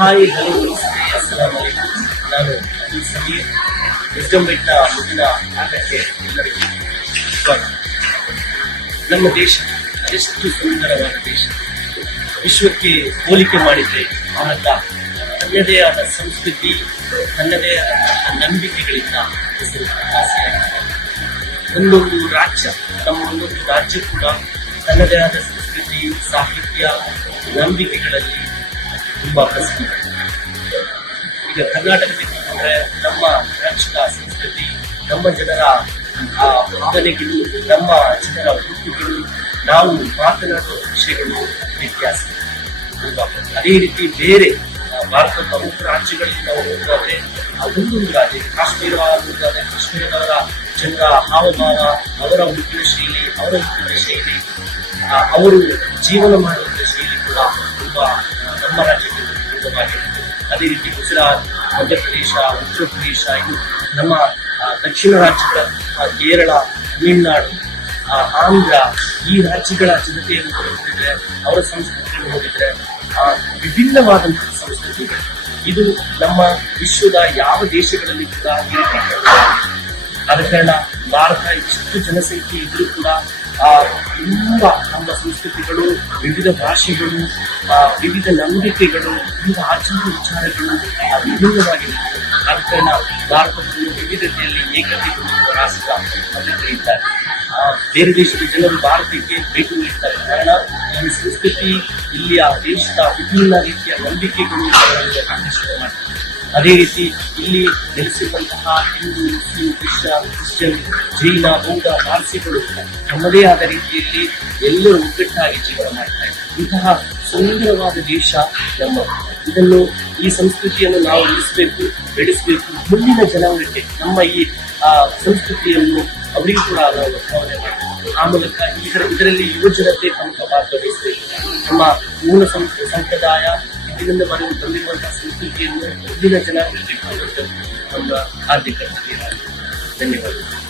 Hi hello ನಮಸ್ತೆ ಅಸ್ಸಲಾಂ ವಲೈಕುಂ. ನಾನು Abdul Sameer. Wisdom ಬಿಟ್ಟ ಮುಂದಿನ ಆಟಕ್ಕೆ ಎಲ್ಲರಿಗೂ ಸ್ವಾಗತ. ನಮ್ಮ ದೇಶ ಅದೆಷ್ಟು ಸುಂದರವಾದ ದೇಶ, ವಿಶ್ವಕ್ಕೆ ಹೋಲಿಕೆ ಮಾಡಿದ್ರೆ ಭಾರತ ತನ್ನದೇ ಆದ ಸಂಸ್ಕೃತಿ, ತನ್ನದೇ ಆದ ನಂಬಿಕೆಗಳಿಂದ ಹೆಸರುವಾಸಿಯಾಗಿದೆ. ಒಂದೊಂದು ರಾಜ್ಯ, ನಮ್ಮ ಒಂದೊಂದು ರಾಜ್ಯ ಕೂಡ ತನ್ನದೇ ಆದ ಸಂಸ್ಕೃತಿ, ಸಾಹಿತ್ಯ, ನಂಬಿಕೆಗಳಲ್ಲಿ ತುಂಬಾ ಪ್ರಸಿದ್ಧ. ಈಗ ಕರ್ನಾಟಕದಲ್ಲಿ ಅಂದ್ರೆ ನಮ್ಮ ರಾಜ್ಯದ ಸಂಸ್ಕೃತಿ, ನಮ್ಮ ಜನರ ಭಾವನೆಗಳು, ನಮ್ಮ ಜನರ ವೃತ್ತಿಗಳು, ನಾವು ಮಾತನಾಡುವ ವಿಷಯಗಳು ವ್ಯತ್ಯಾಸ. ಅದೇ ರೀತಿ ಬೇರೆ ಭಾರತದ ಪ್ರಮುಖ ರಾಜ್ಯಗಳಲ್ಲಿ ನಾವು ಹೋಗೋದಾದ್ರೆ ಒಂದೊಂದು ರಾಜ್ಯ, ಕಾಶ್ಮೀರ ಹೋಗೋದಾದ್ರೆ ಕಾಶ್ಮೀರದವರ ಜನರ ಹಾವಭಾವ, ಅವರ ಉಡುಪಿನ ಶೈಲಿ, ಅವರ ಉಡುಪಿನ ಶೈಲಿ, ಅವರು ಜೀವನ ಮಾಡುವ ಶೈಲಿ ಕೂಡ ತುಂಬಾ ನಮ್ಮ ರಾಜ್ಯದಲ್ಲಿ ವಿವಿಧವಾಗಿರುತ್ತೆ. ಅದೇ ರೀತಿ ಗುಜರಾತ್, ಮಧ್ಯಪ್ರದೇಶ, ಉತ್ತರ ಪ್ರದೇಶ, ಇದು ನಮ್ಮ ದಕ್ಷಿಣ ರಾಜ್ಯಗಳ ಕೇರಳ, ತಮಿಳುನಾಡು, ಆಂಧ್ರ, ಈ ರಾಜ್ಯಗಳ ಜನತೆಯನ್ನು ನೋಡಿದ್ರೆ, ಅವರ ಸಂಸ್ಕೃತಿಯನ್ನು ನೋಡಿದ್ರೆ ವಿಭಿನ್ನವಾದಂತಹ ಸಂಸ್ಕೃತಿಗಳು. ಇದು ನಮ್ಮ ವಿಶ್ವದ ಯಾವ ದೇಶಗಳಲ್ಲಿ ಕೂಡ ಆದ ಕಾರಣ ಭಾರತ ಇಷ್ಟು ಜನಸಂಖ್ಯೆ ಇದ್ರೂ ಕೂಡ ತುಂಬಾ ನಮ್ಮ ಸಂಸ್ಕೃತಿಗಳು, ವಿವಿಧ ಭಾಷೆಗಳು, ವಿವಿಧ ನಂಬಿಕೆಗಳು, ವಿವಿಧ ಆಚಾರ ವಿಚಾರಗಳು ವಿಭಿನ್ನವಾಗಿರುತ್ತವೆ. ಆದ ಕಾರಣ ಭಾರತವನ್ನು ವಿವಿಧತೆಯಲ್ಲಿ ಏಕತೆ ಹೊಂದಿರುವ ರಾಷ್ಟ್ರ ಅಂತ ಕರೀತಾರೆ. ಬೇರೆ ದೇಶದ ಜನರು ಭಾರತಕ್ಕೆ ಭೇಟಿ ನೀಡ್ತಾರೆ, ಕಾರಣ ಈ ಸಂಸ್ಕೃತಿ, ಇಲ್ಲಿಯ ದೇಶದ ವಿಭಿನ್ನ ರೀತಿಯ ನಂಬಿಕೆಗಳು ಆಕರ್ಷಣೆ ಮಾಡ್ತಾರೆ. ಅದೇ ರೀತಿ ಇಲ್ಲಿ ನೆಲೆಸಿರುವಂತಹ ಹಿಂದೂ, ಮುಸ್ಲಿಂ, ಕ್ರಿಶ್ಚಿಯನ್, ಜೈನ, ಬೌದ್ಧ, ಪಾರ್ಸಿಗಳು ತಮ್ಮದೇ ಆದ ರೀತಿಯಲ್ಲಿ ಎಲ್ಲರೂ ಒಗ್ಗಟ್ಟಾಗಿ ಜೀವನ ಮಾಡ್ತಾರೆ. ಇಂತಹ ಸುಂದರವಾದ ದೇಶ ನಮ್ಮದು. ಇದನ್ನು, ಈ ಸಂಸ್ಕೃತಿಯನ್ನು ನಾವು ಉಳಿಸಬೇಕು, ಬೆಳೆಸಬೇಕು. ಮುಂದಿನ ಜನಾಂಗಕ್ಕೆ ನಮ್ಮ ಈ ಸಂಸ್ಕೃತಿಯನ್ನು ಅವರಿಗೂ ಕೂಡ ನಾವು ವರ್ಗಾವಣೆ ಮಾಡಬೇಕು. ಆ ಮೂಲಕ ಇದರಲ್ಲಿ ಯುವ ಜನತೆ ಪ್ರಮುಖ ಪಾತ್ರ ವಹಿಸಬೇಕು. ನಮ್ಮ ಮೂಲ ಸಂಪ್ರದಾಯ, ಇದರಿಂದ ಬಂದಿರುವಂತಹ ಸಂಸ್ಕೃತಿಯನ್ನು ಮುಂದಿನ ಜನಾಂಗಕ್ಕೆ ನಮ್ಮ ಆರ್ಥಿಕ ಧನ್ಯವಾದಗಳು.